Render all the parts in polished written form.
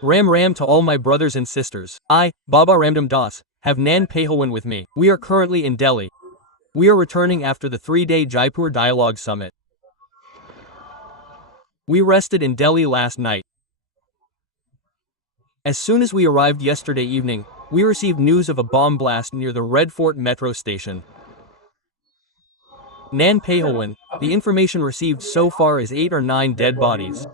Ram Ram to all my brothers and sisters. I, Baba Ramdam Das, have Nan Pehawan with me. We are currently in Delhi. We are returning after the 3-day Jaipur Dialogue Summit. We rested in Delhi last night. As soon as we arrived yesterday evening, we received news of a bomb blast near the Red Fort metro station. Nan Pehawan, the information received so far is 8 or 9 dead bodies.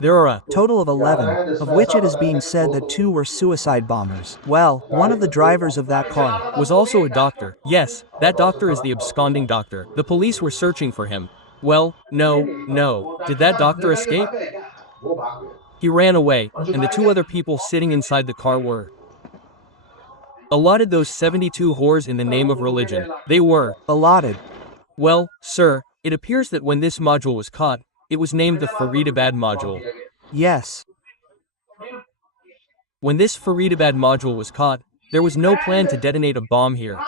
There are a total of 11, of which it is being said that 2 were suicide bombers. Well, one of the drivers of that car was also a doctor. Yes, that doctor is the absconding doctor. The police were searching for him. Well, no. Did that doctor escape? He ran away, and the 2 other people sitting inside the car were allotted those 72 whores in the name of religion. They were allotted. Well, sir, it appears that when this module was caught, it was named the Faridabad module. Yes. When this Faridabad module was caught, there was no plan to detonate a bomb here.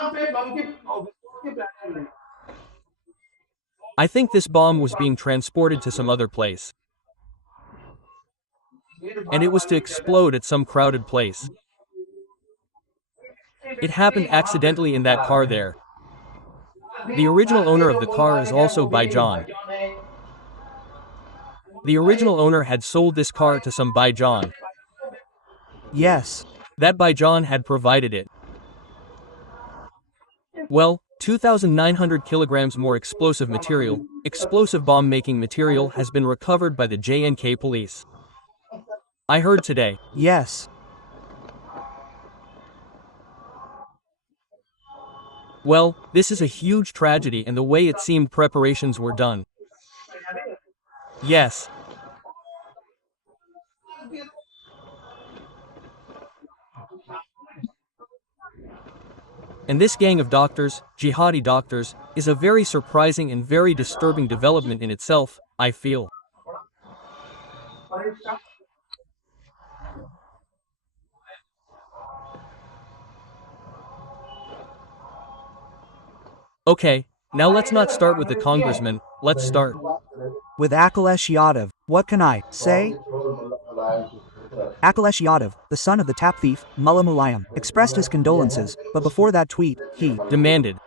I think this bomb was being transported to some other place. And it was to explode at some crowded place. It happened accidentally in that car there. The original owner of the car is also Baijan. The original owner had sold this car to some Baijan. Yes. That Baijan had provided it. Well, 2,900 kilograms more explosive material, explosive bomb-making material has been recovered by the J&K police. I heard today. Yes. Well, this is a huge tragedy and the way it seemed preparations were done. Yes. And this gang of doctors, jihadi doctors, is a very surprising and very disturbing development in itself, I feel. Okay, now let's not start with the congressman, let's start with Akhilesh Yadav. What can I say? Akhilesh Yadav, the son of the tap thief, Mullah Mulayam, expressed his condolences, but before that tweet, he demanded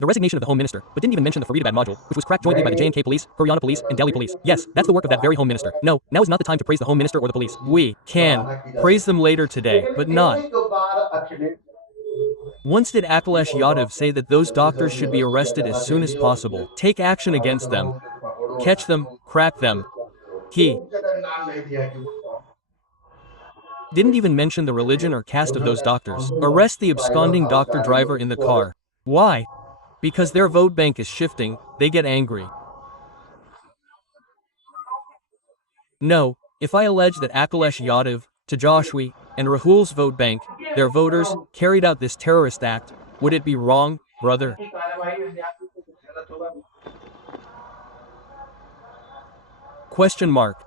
the resignation of the Home Minister, but didn't even mention the Faridabad module, which was cracked jointly by the J&K police, Haryana police, and Delhi police. Yes, that's the work of that very Home Minister. No, now is not the time to praise the Home Minister or the police. We can praise them later today, but not. Once did Akhilesh Yadav say that those doctors should be arrested as soon as possible. Take action against them. Catch them, crack them. He didn't even mention the religion or caste of those doctors. Arrest the absconding doctor driver in the car. Why? Because their vote bank is shifting, they get angry. No, if I allege that Akhilesh Yadav, Tejashwi, and Rahul's vote bank, their voters, carried out this terrorist act, would it be wrong, brother? Question mark.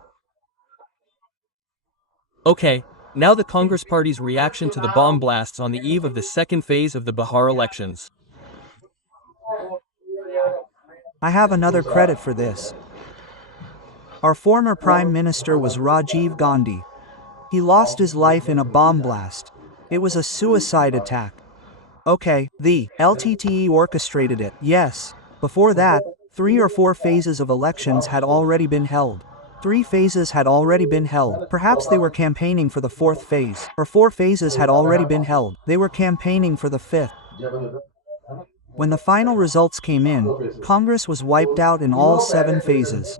Okay, now the Congress Party's reaction to the bomb blasts on the eve of the second phase of the Bihar elections. I have another credit for this. Our former Prime Minister was Rajiv Gandhi. He lost his life in a bomb blast. It was a suicide attack. Okay, the LTTE orchestrated it. Yes. Before that, 3 or 4 phases of elections had already been held. 3 phases had already been held. Perhaps they were campaigning for the 4th phase. Or 4 phases had already been held. They were campaigning for the 5th. When the final results came in, Congress was wiped out in all 7 phases.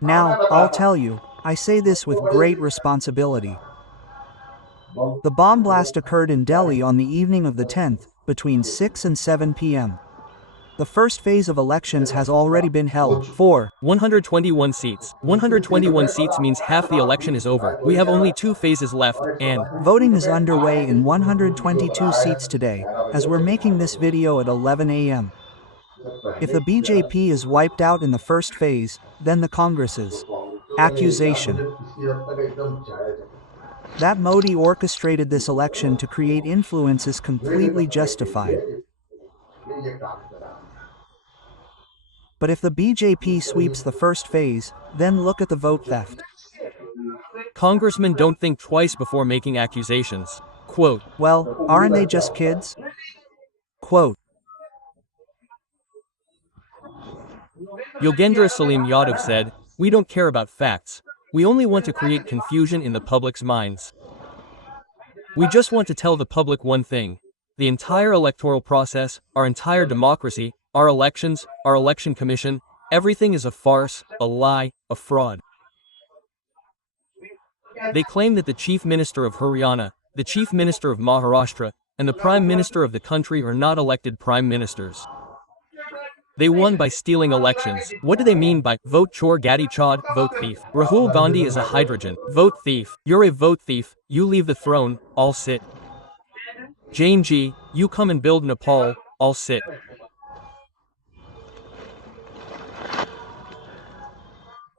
Now, I'll tell you, I say this with great responsibility. The bomb blast occurred in Delhi on the evening of the 10th, between 6 and 7 p.m. The first phase of elections has already been held for 121 seats. 121 seats means half the election is over. We have only 2 phases left, and voting is underway in 122 seats today, as we're making this video at 11 a.m. If the BJP is wiped out in the first phase, then the Congress's accusation That Modi orchestrated this election to create influence is completely justified. But if the BJP sweeps the first phase, then look at the vote theft. Congressmen don't think twice before making accusations. Quote, Well, aren't they just kids? Quote, Yogendra Salim Yadav said, "We don't care about facts. We only want to create confusion in the public's minds. We just want to tell the public one thing. The entire electoral process, our entire democracy, our elections, our election commission, everything is a farce, a lie, a fraud." They claim that the Chief Minister of Haryana, the Chief Minister of Maharashtra, and the Prime Minister of the country are not elected Prime Ministers. They won by stealing elections. What do they mean by vote chor gadi chad, vote thief? Rahul Gandhi is a hydrogen. Vote thief. You're a vote thief. You leave the throne, I'll sit. Jain ji, you come and build Nepal, I'll sit.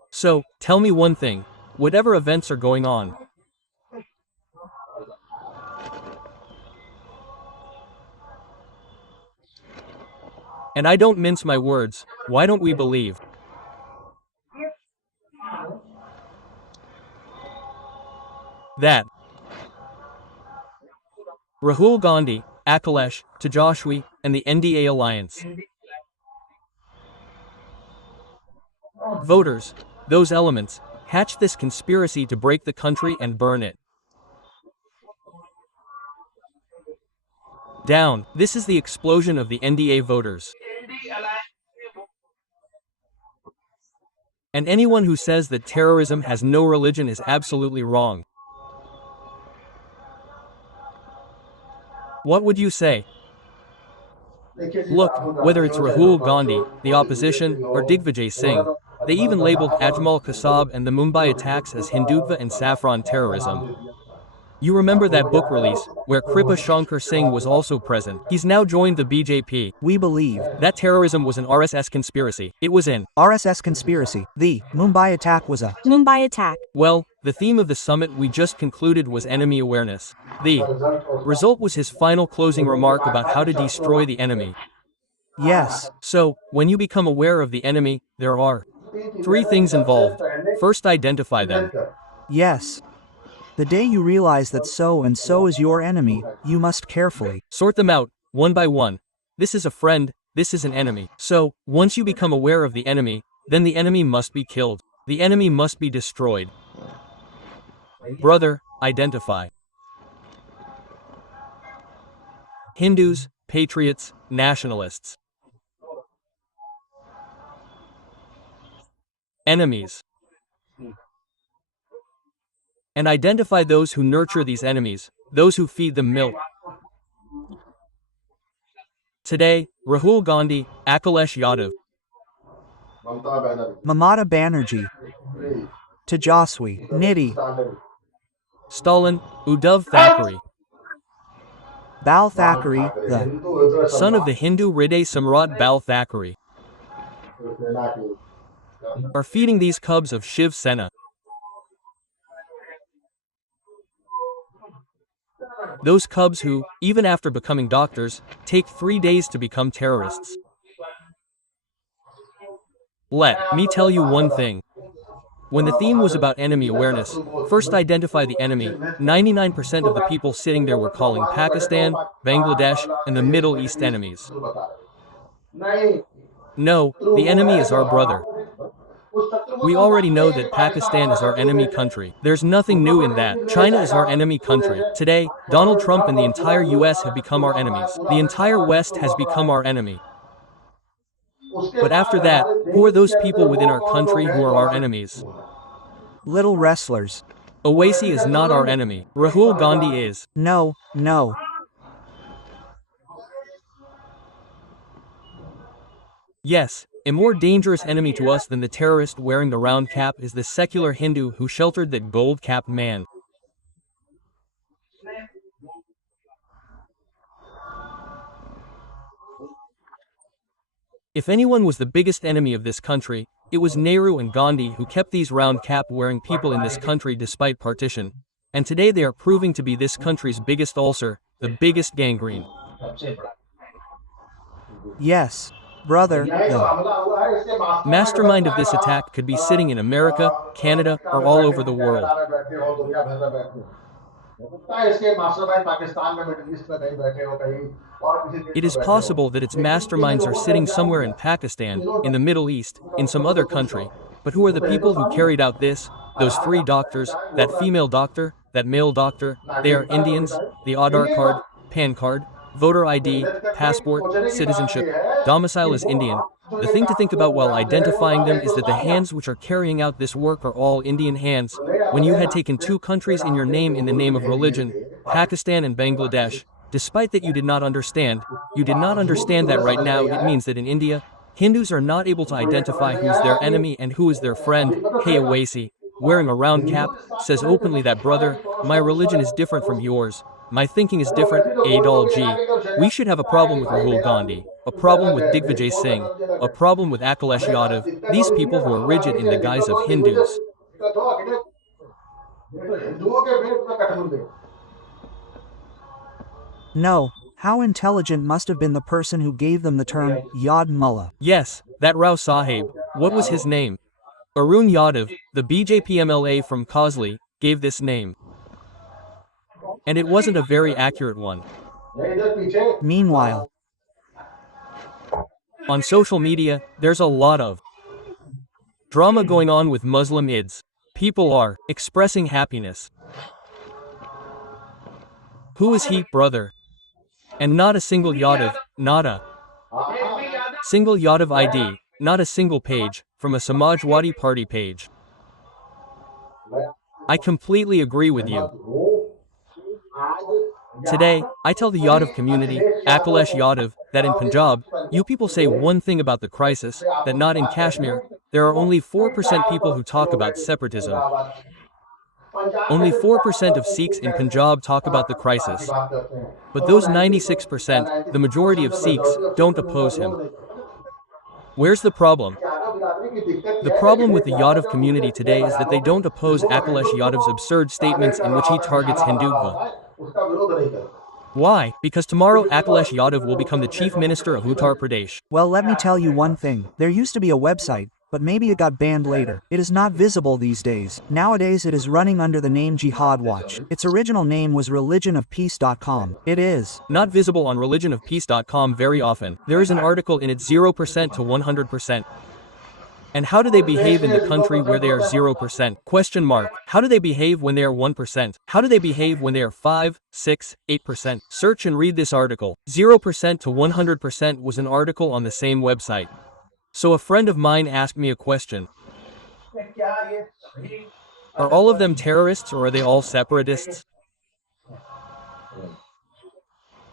So, tell me one thing. Whatever events are going on, and I don't mince my words, why don't we believe that Rahul Gandhi, Akhilesh, Tejashwi, and the NDA alliance voters, those elements, hatched this conspiracy to break the country and burn it down? This is the explosion of the NDA voters. And anyone who says that terrorism has no religion is absolutely wrong. What would you say? Look, whether it's Rahul Gandhi, the opposition, or Digvijay Singh, they even labeled Ajmal Kasab and the Mumbai attacks as Hindutva and saffron terrorism. You remember that book release, where Kripa Shankar Singh was also present. He's now joined the BJP. we believe. That terrorism was an RSS conspiracy. It was in RSS conspiracy. The Mumbai attack was a Mumbai attack. Well, the theme of the summit we just concluded was enemy awareness. The result was his final closing remark about how to destroy the enemy. yes. So, when you become aware of the enemy, there are 3 things involved. First, identify them. Yes. The day you realize that so and so is your enemy, you must carefully Sort them out, one by one. This is a friend, this is an enemy. So, once you become aware of the enemy, then the enemy must be killed. The enemy must be destroyed. Brother, identify. Hindus, patriots, nationalists. Enemies. And identify those who nurture these enemies, those who feed them milk. Today, Rahul Gandhi, Akhilesh Yadav, Mamata Banerjee, Tejaswi, Nidhi, Stalin, Uddhav Thackeray, Bal Thackeray, the son of the Hindu Hriday Samrat Bal Thackeray, are feeding these cubs of Shiv Sena. Those cubs who, even after becoming doctors, take 3 days to become terrorists. Let me tell you one thing. When the theme was about enemy awareness, first identify the enemy, 99% of the people sitting there were calling Pakistan, Bangladesh, and the Middle East enemies. No, the enemy is our brother. We already know that Pakistan is our enemy country. There's nothing new in that. China is our enemy country. Today, Donald Trump and the entire US have become our enemies. The entire West has become our enemy. But after that, who are those people within our country who are our enemies? little wrestlers. Owaisi is not our enemy. Rahul Gandhi is. No, no. Yes, a more dangerous enemy to us than the terrorist wearing the round cap is the secular Hindu who sheltered that gold-capped man. If anyone was the biggest enemy of this country, it was Nehru and Gandhi who kept these round-cap wearing people in this country despite partition. And today they are proving to be this country's biggest ulcer, the biggest gangrene. Yes, brother, the Mastermind of this attack could be sitting in America, Canada, or all over the world. It is possible that its masterminds are sitting somewhere in Pakistan, in the Middle East, in some other country. But who are the people who carried out this? Those 3 doctors, that female doctor, that male doctor, they are Indians, the Aadhaar card, PAN card, voter ID, passport, citizenship, domicile is Indian. The thing to think about while identifying them is that the hands which are carrying out this work are all Indian hands. When you had taken 2 countries in your name in the name of religion, Pakistan and Bangladesh, despite that you did not understand that right now it means that in India, Hindus are not able to identify who is their enemy and who is their friend. Hey Awasi, wearing a round cap, says openly that brother, my religion is different from yours. My thinking is different, Adol G. We should have a problem with Rahul Gandhi, a problem with Digvijay Singh, a problem with Akhilesh Yadav, these people who are rigid in the guise of Hindus. No, how intelligent must have been the person who gave them the term Yad Mullah. Yes, that Rao Sahib, what was his name? Arun Yadav, the BJP MLA from Kausli, gave this name. And it wasn't a very accurate one. Meanwhile, on social media, there's a lot of drama going on with Muslim Ids. People are expressing happiness. Who is he, brother? And not a single Yadav, not a single Yadav ID, not a single page, from a Samajwadi Party page. I completely agree with you. Today, I tell the Yadav community, Akhilesh Yadav, that in Punjab, you people say one thing about the crisis, that not in Kashmir, there are only 4% people who talk about separatism. Only 4% of Sikhs in Punjab talk about the crisis. But those 96%, the majority of Sikhs, don't oppose him. Where's the problem? The problem with the Yadav community today is that they don't oppose Akhilesh Yadav's absurd statements in which he targets Hindutva. Why? Because tomorrow Akhilesh Yadav will become the Chief Minister of Uttar Pradesh. Well, let me tell you one thing. There used to be a website, but maybe it got banned later. It is not visible these days. Nowadays it is running under the name Jihad Watch. Its original name was religionofpeace.com. It is not visible on religionofpeace.com very often. There is an article in it 0% to 100%. And how do they behave in the country where they are 0%? Question mark. How do they behave when they are 1%? How do they behave when they are 5, 6, 8%? Search and read this article. 0% to 100% was an article on the same website. So a friend of mine asked me a question. Are all of them terrorists or are they all separatists?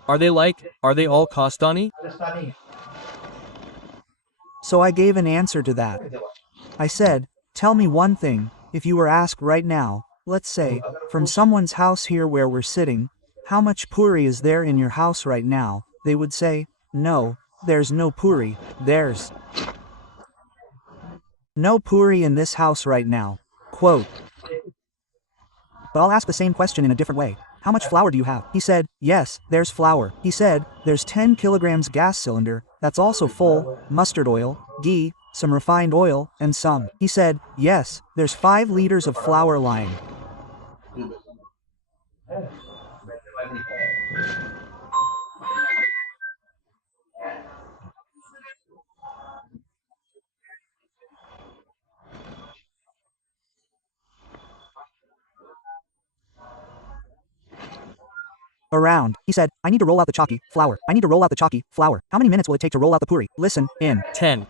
Are they all Kostani? So I gave an answer to that. I said, tell me one thing, if you were asked right now, let's say, from someone's house here where we're sitting, how much puri is there in your house right now? They would say, no, there's no puri, there's no puri in this house right now. Quote. But I'll ask the same question in a different way. How much flour do you have? He said, yes, there's flour. He said, there's 10 kilograms gas cylinder, that's also full, mustard oil, ghee, some refined oil, and some. He said, yes, there's 5 liters of flour lying. Around. He said, I need to roll out the chalky, flour. I need to roll out the chalky, flour. How many minutes will it take to roll out the puri? Listen, in 10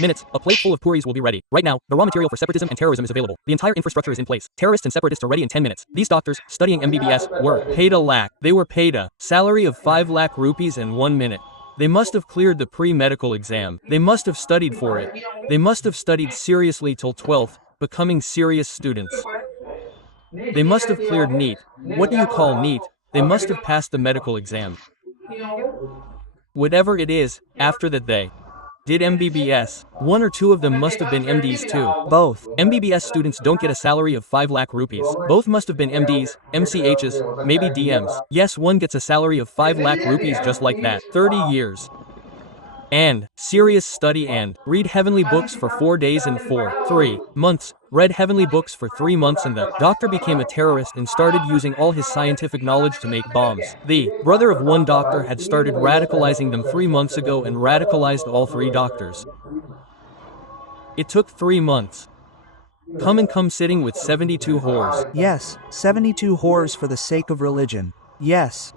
minutes, a plate full of puris will be ready. Right now, the raw material for separatism and terrorism is available. The entire infrastructure is in place. Terrorists and separatists are ready in 10 minutes. These doctors, studying MBBS, were paid a lakh. They were paid a salary of 5 lakh rupees in 1 minute. They must have cleared the pre-medical exam. They must have studied for it. They must have studied seriously till 12th, becoming serious students. They must have cleared NEET. What do you call NEET? They must have passed the medical exam. Whatever it is, after that they did MBBS. One or two of them must have been MDs too. Both. MBBS students don't get a salary of 5 lakh rupees. Both must have been MDs, MCHs, maybe DMs. Yes, one gets a salary of 5 lakh rupees just like that. 30 years. And serious study and read heavenly books for 4 days and 3 months. Read heavenly books for 3 months and the doctor became a terrorist and started using all his scientific knowledge to make bombs. The brother of one doctor had started radicalizing them 3 months ago and radicalized all 3 doctors. It took 3 months. Come sitting with 72 whores. Yes, 72 whores for the sake of religion. Yes.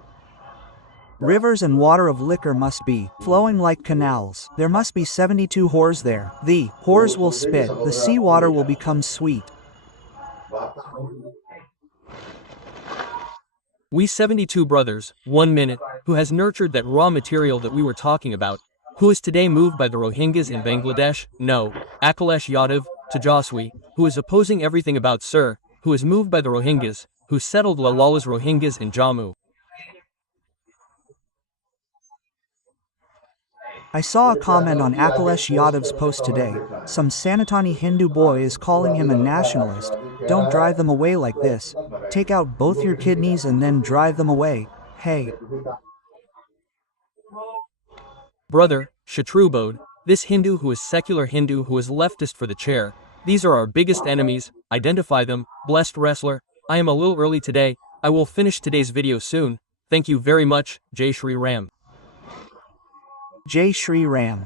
Rivers and water of liquor must be flowing like canals. There must be 72 whores there. The whores will spit. The seawater will become sweet. We 72 brothers, 1 minute, who has nurtured that raw material that we were talking about, who is today moved by the Rohingyas in Bangladesh, no, Akhilesh Yadav, Tejaswi, who is opposing everything about Sir, who is moved by the Rohingyas, who settled Lala's Rohingyas in Jammu. I saw a comment on Akhilesh Yadav's post today. Some Sanatani Hindu boy is calling him a nationalist. Don't drive them away like this. Take out both your kidneys and then drive them away. Hey. Brother, Shatrubodh, this Hindu who is secular Hindu who is leftist for the chair. These are our biggest enemies, identify them, blessed wrestler. I am a little early today, I will finish today's video soon. Thank you very much, Jai Shri Ram. Jai Shri Ram.